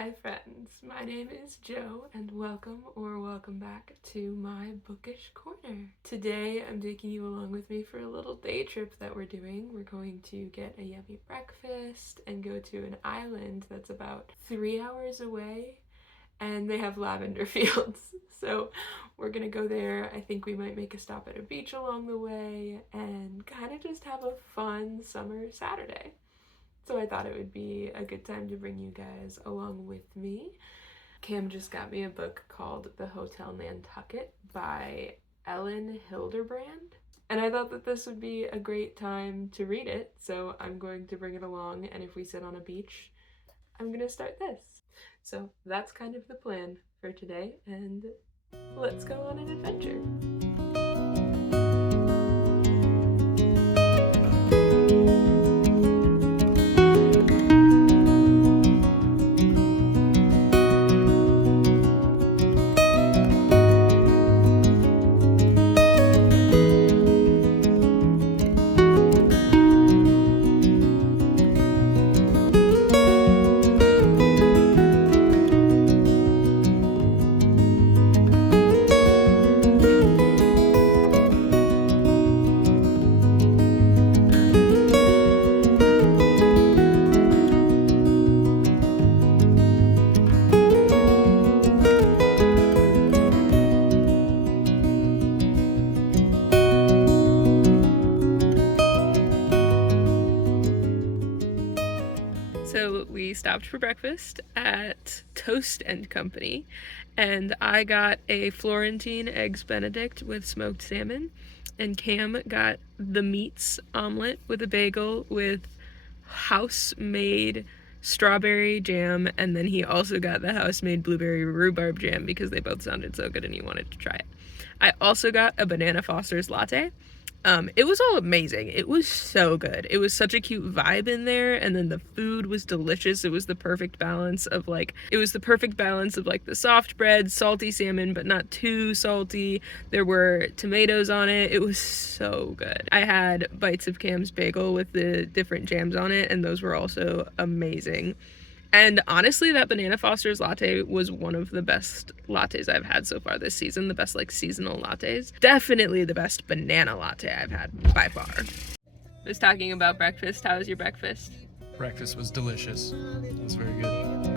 Hi friends, my name is Jo and welcome back to my Bookish Corner. Today I'm taking you along with me for a little day trip that we're doing. We're going to get a yummy breakfast and go to an island that's about 3 hours away, and they have lavender fields. So we're gonna go there. I think we might make a stop at a beach along the way and kind of just have a fun summer Saturday. So I thought it would be a good time to bring you guys along with me. Cam just got me a book called The Hotel Nantucket by Ellen Hilderbrand. And I thought that this would be a great time to read it, so I'm going to bring it along, and if we sit on a beach, I'm gonna start this. So that's kind of the plan for today, and let's go on an adventure. So we stopped for breakfast at Toast and Company, and I got a Florentine eggs Benedict with smoked salmon, and Cam got the meats omelet with a bagel with house-made strawberry jam, and then he also got the house-made blueberry rhubarb jam because they both sounded so good and he wanted to try it. I also got a banana Foster's latte. It was all amazing. It was so good. It was such a cute vibe in there, and then the food was delicious. It was the perfect balance of the soft bread, salty salmon, but not too salty. There were tomatoes on it. It was so good. I had bites of Cam's bagel with the different jams on it, and those were also amazing. And honestly, that banana Foster's latte was one of the best lattes I've had so far this season. The best, seasonal lattes. Definitely the best banana latte I've had by far. I was talking about breakfast. How was your breakfast? Breakfast was delicious. It was very good.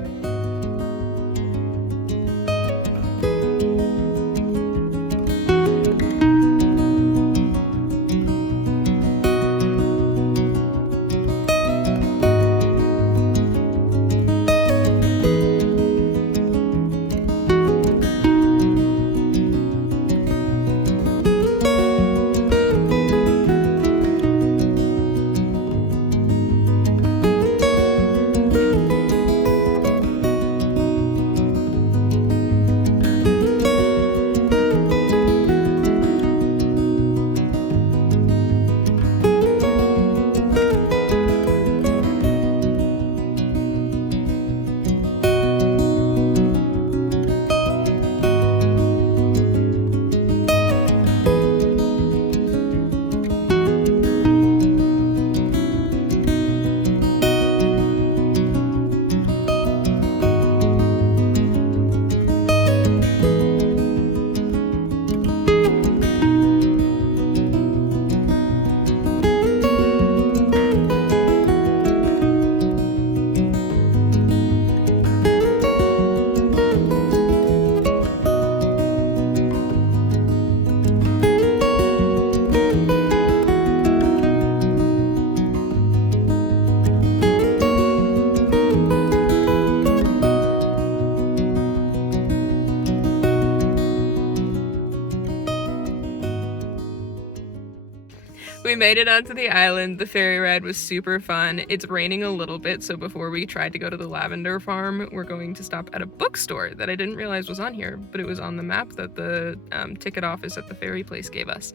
We made it onto the island. The ferry ride was super fun. It's raining a little bit, so before we tried to go to the lavender farm, we're going to stop at a bookstore that I didn't realize was on here, but it was on the map that the ticket office at the ferry place gave us.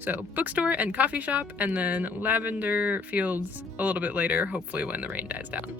So bookstore and coffee shop, and then lavender fields a little bit later, hopefully when the rain dies down.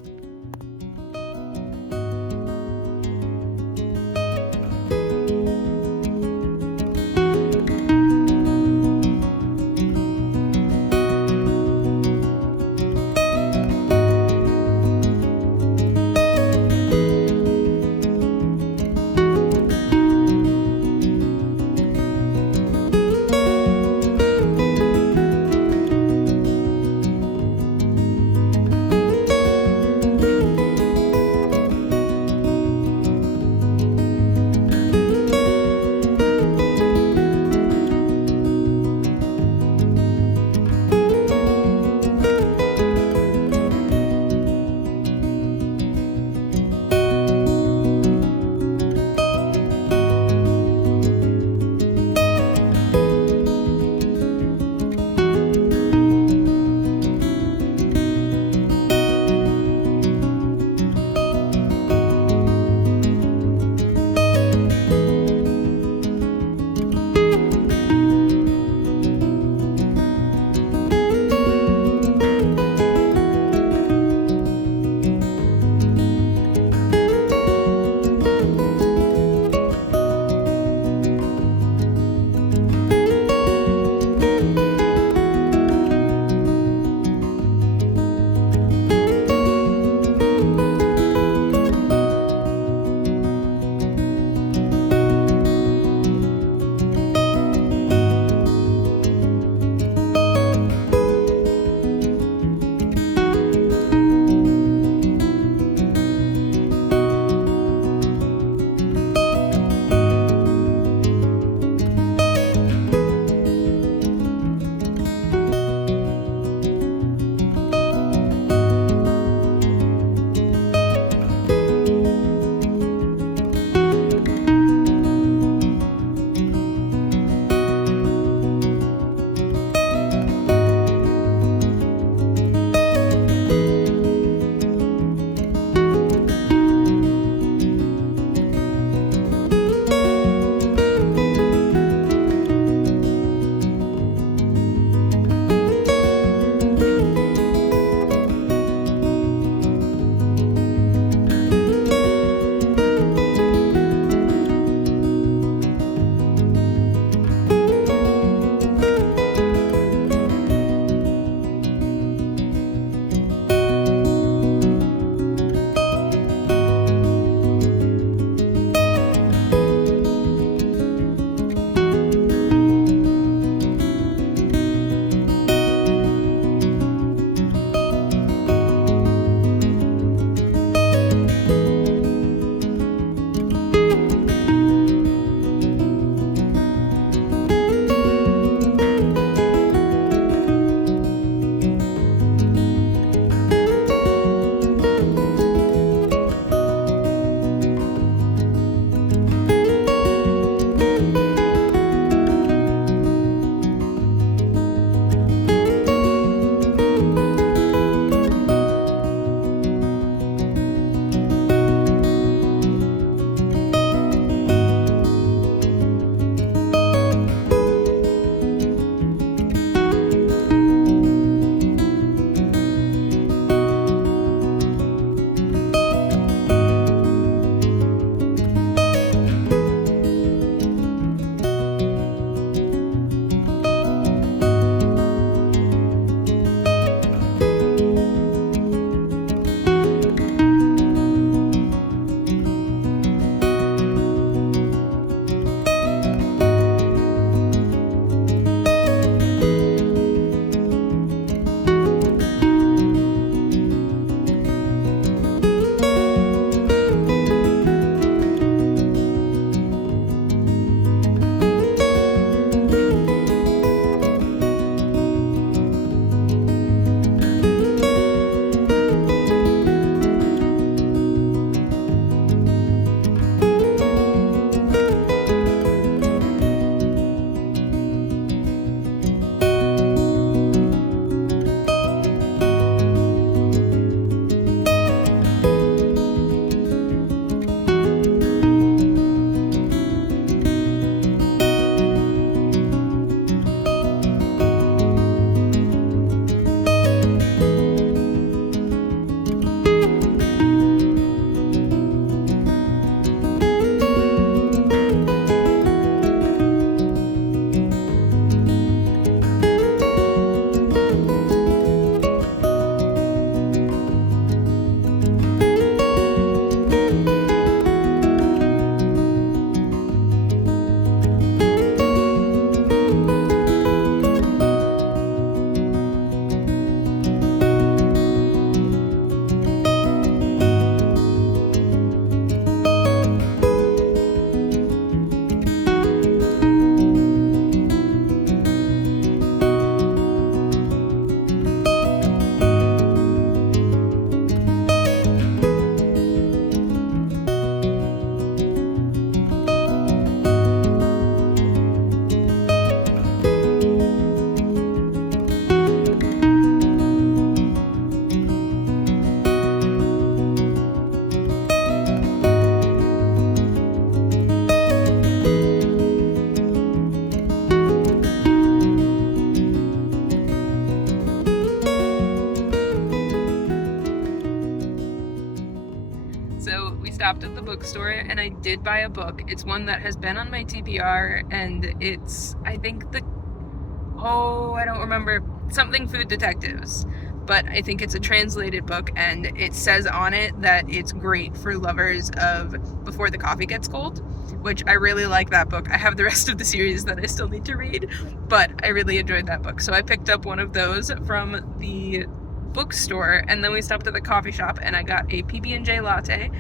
stopped at the bookstore and I did buy a book. It's one that has been on my TBR, and it's, I think I don't remember, something Food Detectives. But I think it's a translated book, and it says on it that it's great for lovers of Before the Coffee Gets Cold, which I really like that book. I have the rest of the series that I still need to read, but I really enjoyed that book. So I picked up one of those from the bookstore, and then we stopped at the coffee shop and I got a PB&J latte,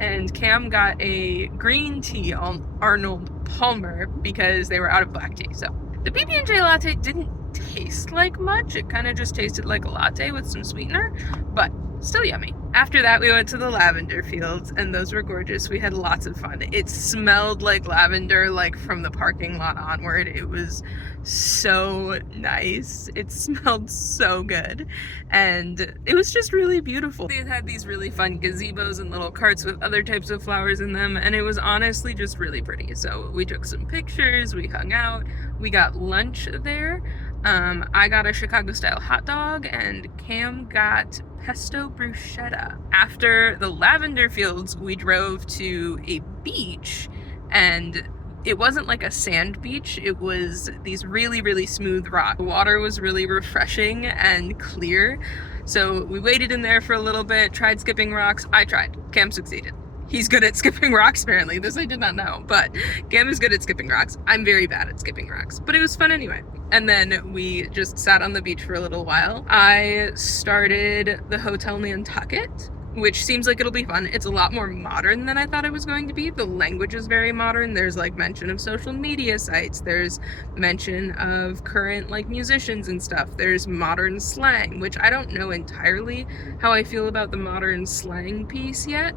and Cam got a green tea on Arnold Palmer because they were out of black tea. So the PB&J latte didn't taste like much. It kind of just tasted like a latte with some sweetener, but still yummy. After that, we went to the lavender fields, and those were gorgeous. We had lots of fun. It smelled like lavender, like from the parking lot onward. It was so nice. It smelled so good, and it was just really beautiful. They had these really fun gazebos and little carts with other types of flowers in them, and it was honestly just really pretty. So we took some pictures, we hung out, we got lunch there. I got a Chicago-style hot dog, and Cam got pesto bruschetta. After the lavender fields, we drove to a beach, and it wasn't like a sand beach. It was these really, really smooth rocks. The water was really refreshing and clear. So we waited in there for a little bit, tried skipping rocks. I tried. Cam succeeded. He's good at skipping rocks, apparently. This I did not know, but Cam is good at skipping rocks. I'm very bad at skipping rocks, but it was fun anyway. And then we just sat on the beach for a little while. I started the Hotel Nantucket, which seems like it'll be fun. It's a lot more modern than I thought it was going to be. The language is very modern. There's like mention of social media sites. There's mention of current like musicians and stuff. There's modern slang, which I don't know entirely how I feel about the modern slang piece yet,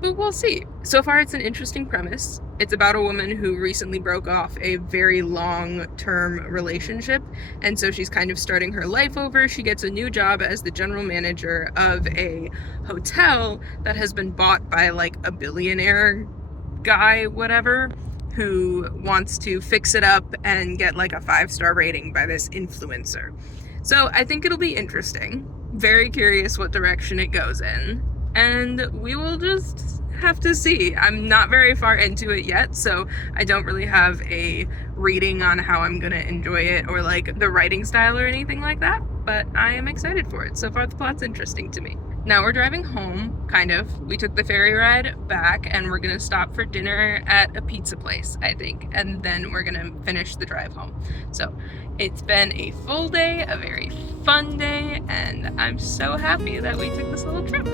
but we'll see. So far, it's an interesting premise. It's about a woman who recently broke off a very long-term relationship, and so she's kind of starting her life over. She gets a new job as the general manager of a hotel that has been bought by like a billionaire guy, whatever, who wants to fix it up and get like a 5-star rating by this influencer. So I think it'll be interesting. Very curious what direction it goes in. And we will just have to see. I'm not very far into it yet, so I don't really have a reading on how I'm gonna enjoy it or like the writing style or anything like that, but I am excited for it. So far the plot's interesting to me. Now we're driving home, kind of. We took the ferry ride back, and we're gonna stop for dinner at a pizza place, I think, and then we're gonna finish the drive home. So it's been a full day, a very fun day, and I'm so happy that we took this little trip.